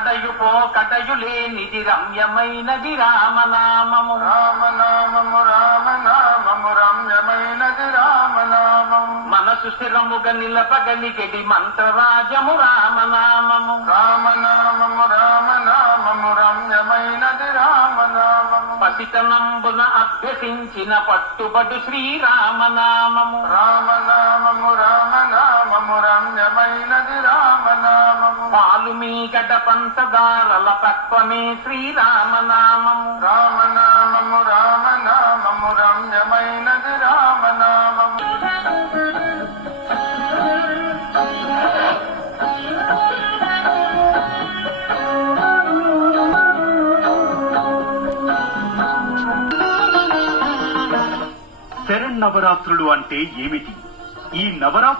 కడయు పో కడయు లేనిది రమ్యమైనది రామనామము. రామనామము రామనామము రమ్యమైనది రామనామము. మనసు స్థిరముగా నిలపగలిగెడి మంత్రరాజము రామనామము. రామనామము రామనామము రమ్యమైనది రామనామము. పసితనంబున అభ్యసించిన పట్టుబడు శ్రీరామనామము. రామనామము రామనామము రమ్యమైనది రామనామము. పాలు మీ గడ్డ పంచదారల తత్వమే శ్రీరామనామము. రామనామము రామనామము రమ్యమైనది రామనామము. శరన్నవరాత్రులు అంటే ఏమిటి? ఈ నవరాత్రులు